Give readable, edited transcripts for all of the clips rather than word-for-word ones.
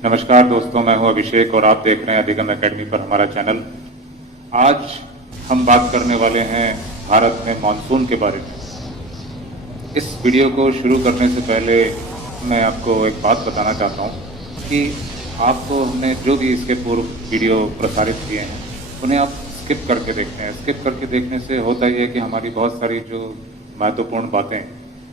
नमस्कार दोस्तों, मैं हूं अभिषेक और आप देख रहे हैं अधिगम एकेडमी पर हमारा चैनल। आज हम बात करने वाले हैं भारत में मानसून के बारे में। इस वीडियो को शुरू करने से पहले मैं आपको एक बात बताना चाहता हूं कि आपको हमने जो भी इसके पूर्व वीडियो प्रसारित किए हैं उन्हें आप स्किप करके देखते हैं। स्किप करके देखने से होता ही है कि हमारी बहुत सारी जो महत्वपूर्ण बातें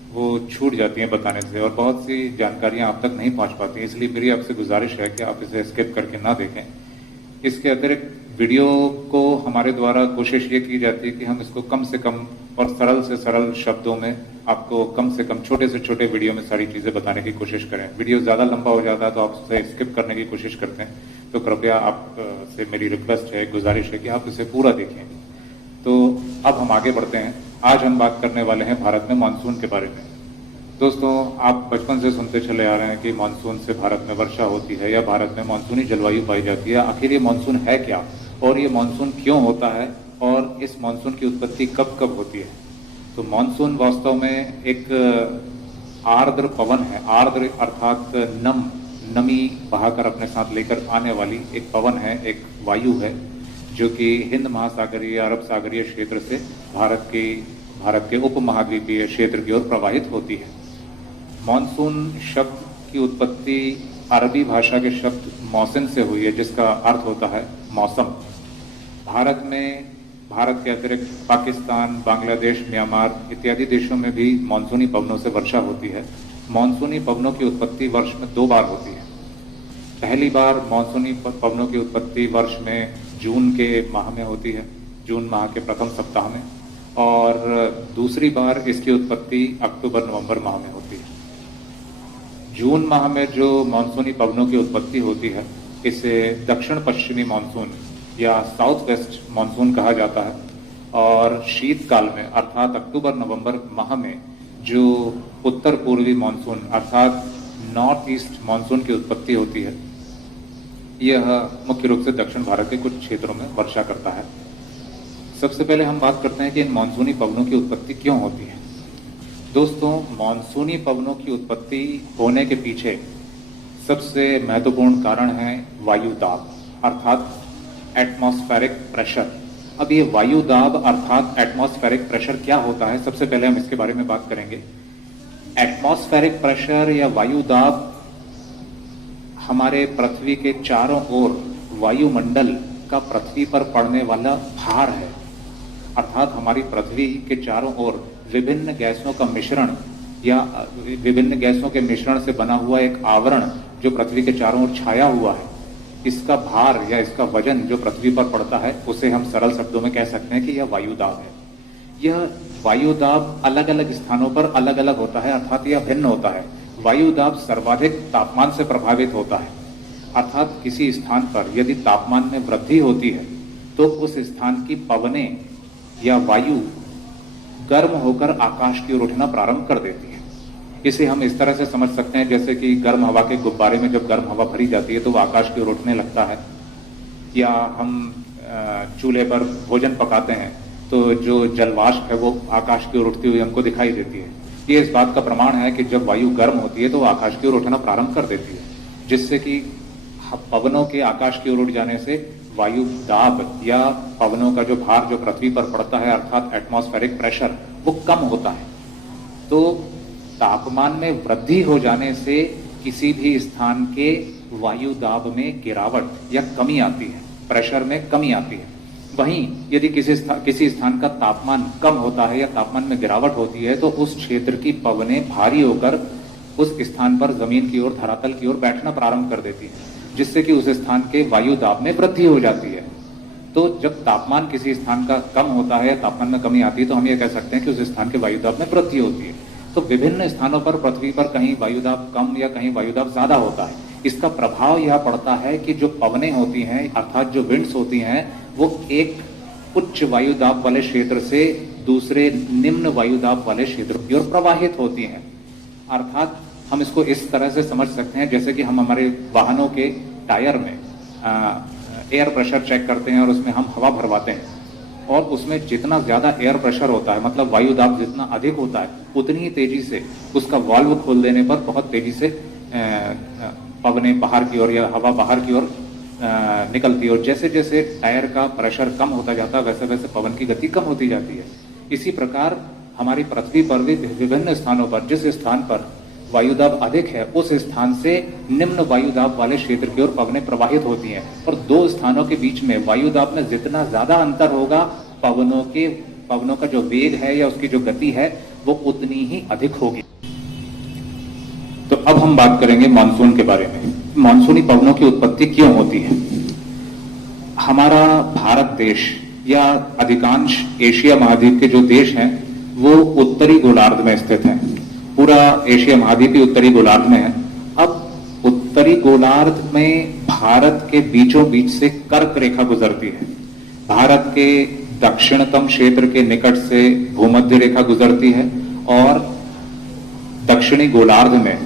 वो छूट जाती हैं बताने से और बहुत सी जानकारियां आप तक नहीं पहुंच पाती। इसलिए मेरी आपसे गुजारिश है कि आप इसे स्किप करके ना देखें। इसके अतिरिक्त वीडियो को हमारे द्वारा कोशिश ये की जाती है कि हम इसको कम से कम और सरल से सरल शब्दों में आपको कम से कम छोटे से छोटे वीडियो में सारी चीजें बताने की कोशिश करें। वीडियो ज्यादा लंबा हो जाता है तो आप उसे स्किप करने की कोशिश करते हैं, तो कृपया आप से मेरी रिक्वेस्ट है, गुजारिश है कि आप इसे पूरा देखें। तो अब हम आगे बढ़ते हैं। आज हम बात करने वाले हैं भारत में मानसून के बारे में। दोस्तों, आप बचपन से सुनते चले आ रहे हैं कि मानसून से भारत में वर्षा होती है या भारत में मानसूनी जलवायु पाई जाती है। आखिर ये मानसून है क्या और ये मानसून क्यों होता है और इस मानसून की उत्पत्ति कब कब होती है? तो मानसून वास्तव में एक आर्द्र पवन है। आर्द्र अर्थात नमी बहाकर अपने साथ लेकर आने वाली एक पवन है, एक वायु है जो कि हिंद महासागरीय अरब सागरीय क्षेत्र से भारत के उपमहाद्वीपीय क्षेत्र की ओर प्रवाहित होती है। मानसून शब्द की उत्पत्ति अरबी भाषा के शब्द मौसम से हुई है, जिसका अर्थ होता है मौसम। भारत के अतिरिक्त पाकिस्तान, बांग्लादेश, म्यांमार इत्यादि देशों में भी मानसूनी पवनों से वर्षा होती है। मानसूनी पवनों की उत्पत्ति वर्ष में 2 बार होती है। पहली बार मानसूनी पवनों की उत्पत्ति वर्ष में जून के माह में होती है, जून माह के प्रथम सप्ताह में, और दूसरी बार इसकी उत्पत्ति अक्टूबर नवंबर माह में होती है। जून माह में जो मानसूनी पवनों की उत्पत्ति होती है इसे दक्षिण पश्चिमी मानसून या साउथ वेस्ट मानसून कहा जाता है। और शीतकाल में अर्थात अक्टूबर नवंबर माह में जो उत्तर पूर्वी मानसून अर्थात नॉर्थ ईस्ट मानसून की उत्पत्ति होती है, यह मुख्य रूप से दक्षिण भारत के कुछ क्षेत्रों में वर्षा करता है। सबसे पहले हम बात करते हैं कि इन मानसूनी पवनों की उत्पत्ति क्यों होती है। दोस्तों, मानसूनी पवनों की उत्पत्ति होने के पीछे सबसे महत्वपूर्ण कारण है वायु दाब अर्थात एटमॉस्फेरिक प्रेशर। अब ये वायु दाब अर्थात एटमॉस्फेरिक प्रेशर क्या होता है, सबसे पहले हम इसके बारे में बात करेंगे। एटमॉस्फेरिक प्रेशर या वायु दाब हमारे पृथ्वी के चारों ओर वायुमंडल का पृथ्वी पर पड़ने वाला भार है। अर्थात हमारी पृथ्वी के चारों ओर विभिन्न गैसों का मिश्रण या विभिन्न गैसों के मिश्रण से बना हुआ एक आवरण जो पृथ्वी के चारों ओर छाया हुआ है, इसका भार या इसका वजन जो पृथ्वी पर पड़ता है उसे हम सरल शब्दों में कह सकते हैं कि यह वायुदाब है। यह वायुदाब अलग अलग स्थानों पर अलग अलग होता है, अर्थात यह भिन्न होता है। वायुदाब सर्वाधिक तापमान से प्रभावित होता है, अर्थात किसी स्थान पर यदि तापमान में वृद्धि होती है तो उस स्थान की पवनें या वायु गर्म होकर आकाश की ओर उठना प्रारंभ कर देती है। इसे हम इस तरह से समझ सकते हैं जैसे कि गर्म हवा के गुब्बारे में जब गर्म हवा भरी जाती है तो वह आकाश की ओर उठने लगता है, या हम चूल्हे पर भोजन पकाते हैं तो जो जलवाष्प है वो आकाश की ओर उठती हुई हमको दिखाई देती है। ये इस बात का प्रमाण है कि जब वायु गर्म होती है तो वह आकाश की ओर उठना प्रारंभ कर देती है, जिससे कि पवनों के आकाश की ओर उठ जाने से वायु दाब या पवनों का जो भार जो पृथ्वी पर पड़ता है अर्थात एटमॉस्फेरिक प्रेशर वो कम होता है। तो तापमान में वृद्धि हो जाने से किसी भी स्थान के वायु दाब में गिरावट या कमी आती है, प्रेशर में कमी आती है। वहीं यदि किसी स्थान का तापमान कम होता है या तापमान में गिरावट होती है तो उस क्षेत्र की पवनें भारी होकर उस स्थान पर जमीन की ओर, धरातल की ओर बैठना प्रारंभ कर देती है, जिससे कि उस स्थान के वायु दाब में वृद्धि हो जाती है। तो जब तापमान किसी स्थान का कम होता है, तापमान में कमी आती है, तो हम ये कह सकते हैं कि उस स्थान के वायु दाब में वृद्धि होती है। तो विभिन्न स्थानों पर पृथ्वी पर कहीं वायु दाब कम या कहीं वायु दाब ज्यादा होता है। इसका प्रभाव यह पड़ता है कि जो पवनें होती हैं अर्थात जो विंड्स होती हैं वो एक उच्च वायु दाब वाले क्षेत्र से दूसरे निम्न वायु दाब वाले क्षेत्र की ओर प्रवाहित होती हैं। अर्थात हम इसको इस तरह से समझ सकते हैं जैसे कि हम हमारे वाहनों के टायर में एयर प्रेशर चेक करते हैं और उसमें हम हवा भरवाते हैं, और उसमें जितना ज्यादा एयर प्रेशर होता है, मतलब वायु दाब जितना अधिक होता है, उतनी ही तेजी से उसका वाल्व खोल देने पर बहुत तेजी से पवनें बाहर की ओर या हवा बाहर की ओर निकलती है, और जैसे जैसे टायर का प्रेशर कम होता जाता है वैसे वैसे पवन की गति कम होती जाती है। इसी प्रकार हमारी पृथ्वी पर भी विभिन्न स्थानों पर, जिस स्थान पर वायुदाब अधिक है उस स्थान से निम्न वायुदाब वाले क्षेत्र की ओर पवनें प्रवाहित होती हैं, और दो स्थानों के बीच में वायुदाब में जितना ज्यादा अंतर होगा, पवनों का जो वेग है या उसकी जो गति है वो उतनी ही अधिक होगी। तो अब हम बात करेंगे मानसून के बारे में। मानसूनी पवनों की उत्पत्ति क्यों होती है? हमारा भारत देश या अधिकांश एशिया महाद्वीप के जो देश हैं वो उत्तरी गोलार्ध में स्थित हैं। पूरा एशिया महाद्वीप ही उत्तरी गोलार्ध में है। अब उत्तरी गोलार्ध में भारत के बीचों बीच से कर्क रेखा गुजरती है। भारत के दक्षिणतम क्षेत्र के निकट से भूमध्य रेखा गुजरती है, और दक्षिणी गोलार्ध में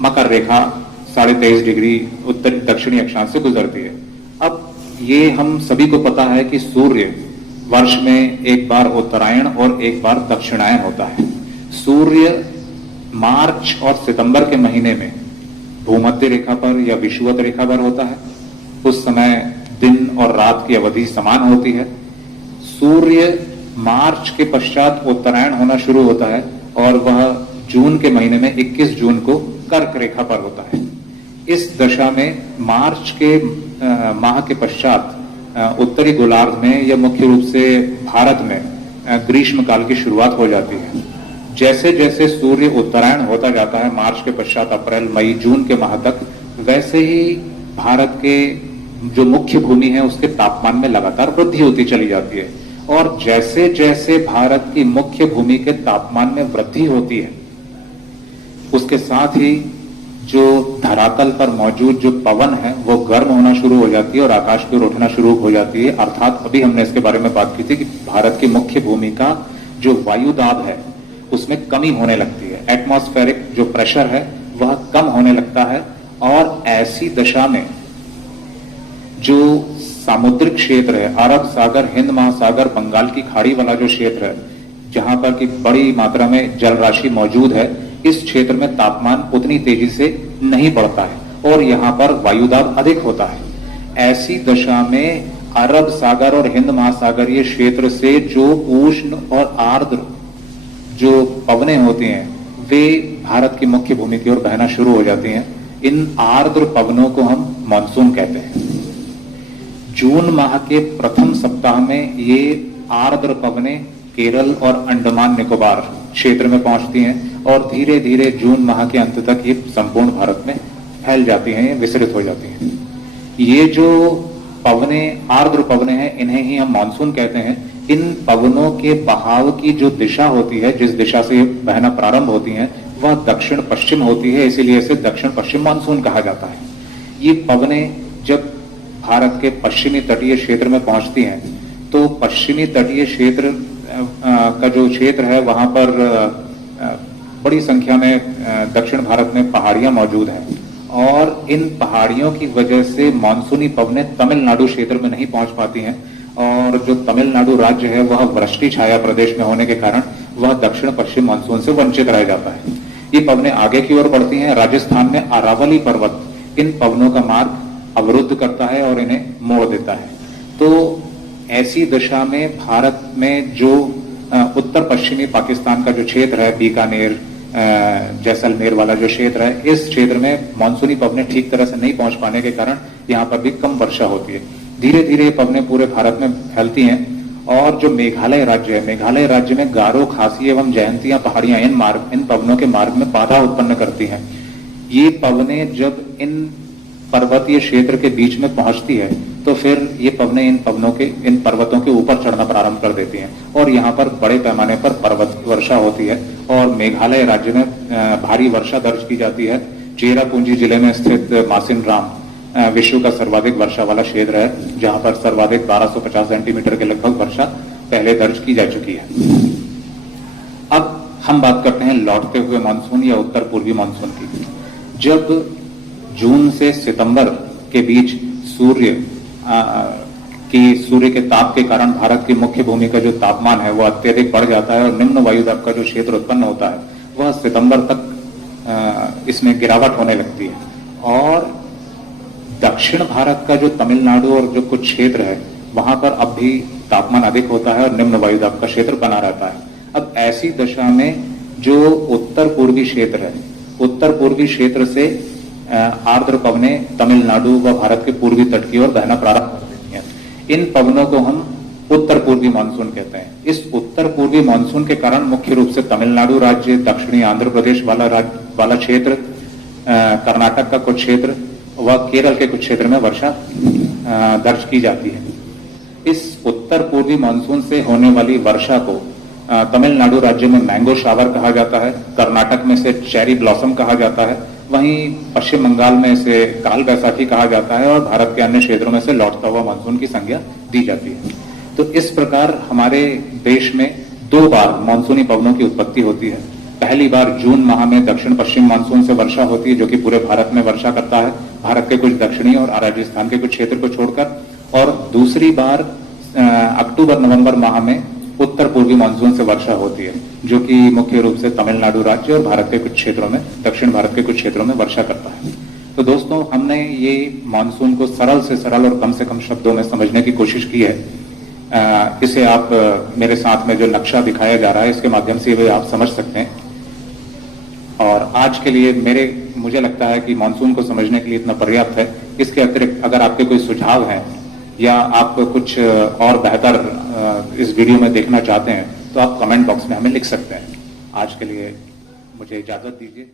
मकर रेखा 23.5 डिग्री उत्तरी दक्षिणी अक्षांश से गुजरती है। अब ये हम सभी को पता है कि सूर्य वर्ष में एक बार उत्तरायण और एक बार दक्षिणायन होता है। सूर्य मार्च और सितंबर के महीने में भूमध्य रेखा पर या विषुवत रेखा पर होता है। उस समय दिन और रात की अवधि समान होती है। सूर्य मार्च के पश्चात उत्तरायण होना शुरू होता है, और वह जून के महीने में 21 जून को कर्क रेखा पर होता है। इस दशा में मार्च के माह के पश्चात उत्तरी गोलार्ध में या मुख्य रूप से भारत में ग्रीष्म काल की शुरुआत हो जाती है। जैसे जैसे सूर्य उत्तरायण होता जाता है मार्च के पश्चात अप्रैल मई जून के माह तक, वैसे ही भारत के जो मुख्य भूमि है उसके तापमान में लगातार वृद्धि होती चली जाती है। और जैसे जैसे भारत की मुख्य भूमि के तापमान में वृद्धि होती है, उसके साथ ही जो धरातल पर मौजूद जो पवन है वो गर्म होना शुरू हो जाती है और आकाश की ओर उठना शुरू हो जाती है। अर्थात अभी हमने इसके बारे में बात की थी कि भारत की मुख्य भूमि का जो वायुदाब है उसमें कमी होने लगती है। एटमॉस्फेरिक जो प्रेशर है वह कम होने लगता है, और ऐसी दशा में जो सामुद्रिक क्षेत्र है, अरब सागर, हिंद महासागर, बंगाल की खाड़ी वाला जो क्षेत्र है, जहां पर की बड़ी मात्रा में जल राशि मौजूद है, इस क्षेत्र में तापमान उतनी तेजी से नहीं बढ़ता है और यहां पर वायुदाब अधिक होता है। ऐसी दशा में अरब सागर और हिंद महासागरीय क्षेत्र से जो उष्ण और आर्द्र जो पवनें होती हैं वे भारत की मुख्य भूमि की ओर बहना शुरू हो जाती हैं। इन आर्द्र पवनों को हम मानसून कहते हैं। जून माह के प्रथम सप्ताह में ये आर्द्र पवनें केरल और अंडमान निकोबार क्षेत्र में पहुंचती हैं और धीरे धीरे जून माह के अंत तक ये संपूर्ण भारत में फैल जाती हैं, विस्तृत हो जाती हैं। ये जो पवनें, आर्द्र पवनें हैं, इन्हें ही हम मानसून कहते हैं। इन पवनों के बहाव की जो दिशा होती है, जिस दिशा से बहना प्रारंभ होती हैं, वह दक्षिण पश्चिम होती है, इसीलिए इसे दक्षिण पश्चिम मानसून कहा जाता है। ये पवनें जब भारत के पश्चिमी तटीय क्षेत्र में पहुंचती हैं तो पश्चिमी तटीय क्षेत्र का जो क्षेत्र है वहां पर बड़ी संख्या में दक्षिण भारत में पहाड़ियां मौजूद हैं और इन पहाड़ियों की वजह से मानसूनी पवनें तमिलनाडु क्षेत्र में नहीं पहुंच पाती हैं और जो तमिलनाडु राज्य है वह वृष्टि छाया प्रदेश में होने के कारण वह दक्षिण पश्चिम मानसून से वंचित रह जाता है। ये पवनें आगे की ओर बढ़ती हैं। राजस्थान में अरावली पर्वत इन पवनों का मार्ग अवरुद्ध करता है और इन्हें मोड़ देता है। तो ऐसी दशा में भारत में जो उत्तर पश्चिमी पाकिस्तान का जो क्षेत्र है, बीकानेर, जैसलमेर वाला जो क्षेत्र है, इस क्षेत्र में मानसूनी पवनें ठीक तरह से नहीं पहुंच पाने के कारण यहाँ पर भी कम वर्षा होती है। धीरे धीरे ये पवनें पूरे भारत में फैलती हैं और जो मेघालय राज्य है, मेघालय राज्य में गारो, खासी एवं जयंतिया पहाड़ियां इन पवनों के मार्ग में बाधा उत्पन्न करती हैं। ये पवनें जब इन पर्वतीय क्षेत्र के बीच में पहुंचती है तो फिर ये पवनें इन पर्वतों के ऊपर चढ़ना प्रारंभ कर देती हैं और यहाँ पर बड़े पैमाने पर पर्वत वर्षा होती है और मेघालय राज्य में भारी वर्षा दर्ज की जाती है। चेरापूंजी जिले में स्थित मासिन राम विश्व का सर्वाधिक वर्षा वाला क्षेत्र है, जहां पर सर्वाधिक 1250 सेंटीमीटर के लगभग वर्षा पहले दर्ज की जा चुकी है। अब हम बात करते हैं लौटते हुए मानसून या उत्तर पूर्वी मानसून की। जब जून से सितंबर के बीच सूर्य के ताप के कारण भारत की मुख्य भूमि का जो तापमान है वह अत्यधिक बढ़ जाता है और निम्न वायुदाब का जो क्षेत्र उत्पन्न होता है वह सितंबर तक इसमें गिरावट होने लगती है और दक्षिण भारत का जो तमिलनाडु और जो कुछ क्षेत्र है वहां पर अब भी तापमान अधिक होता है और निम्न वायुदाब का क्षेत्र बना रहता है। अब ऐसी दशा में जो उत्तर पूर्वी क्षेत्र है, उत्तर पूर्वी क्षेत्र से आर्द्र पवनें तमिलनाडु व भारत के पूर्वी तट की ओर बहना प्रारंभ कर देती हैं। इन पवनों को हम उत्तर पूर्वी मानसून कहते हैं। इस उत्तर पूर्वी मानसून के कारण मुख्य रूप से तमिलनाडु राज्य, दक्षिणी आंध्र प्रदेश वाला क्षेत्र, कर्नाटक का कुछ क्षेत्र व केरल के कुछ क्षेत्र में वर्षा दर्ज की जाती है। इस उत्तर पूर्वी मानसून से होने वाली वर्षा को तमिलनाडु राज्य में मैंगो शावर कहा जाता है, कर्नाटक में इसे चेरी ब्लॉसम कहा जाता है, वहीं पश्चिम बंगाल में इसे काल बैसाखी कहा जाता है और भारत के अन्य क्षेत्रों में से लौटता हुआ मानसून की संज्ञा दी जाती है। तो इस प्रकार हमारे देश में 2 बार मानसूनी पवनों की उत्पत्ति होती है। पहली बार जून माह में दक्षिण पश्चिम मानसून से वर्षा होती है, जो कि पूरे भारत में वर्षा करता है, भारत के कुछ दक्षिणी और राजस्थान के कुछ क्षेत्र को छोड़कर। और दूसरी बार अक्टूबर नवंबर माह में उत्तर पूर्वी मानसून से वर्षा होती है, जो कि मुख्य रूप से तमिलनाडु राज्य और भारत के कुछ क्षेत्रों में, दक्षिण भारत के कुछ क्षेत्रों में वर्षा करता है। तो दोस्तों, हमने ये मानसून को सरल से सरल और कम से कम शब्दों में समझने की कोशिश की है। इसे आप मेरे साथ में जो नक्शा दिखाया जा रहा है इसके माध्यम से भी आप समझ सकते हैं। और आज के लिए मुझे लगता है कि मानसून को समझने के लिए इतना पर्याप्त है। इसके अतिरिक्त अगर आपके कोई सुझाव हैं या आप कुछ और बेहतर इस वीडियो में देखना चाहते हैं तो आप कमेंट बॉक्स में हमें लिख सकते हैं। आज के लिए मुझे इजाजत दीजिए।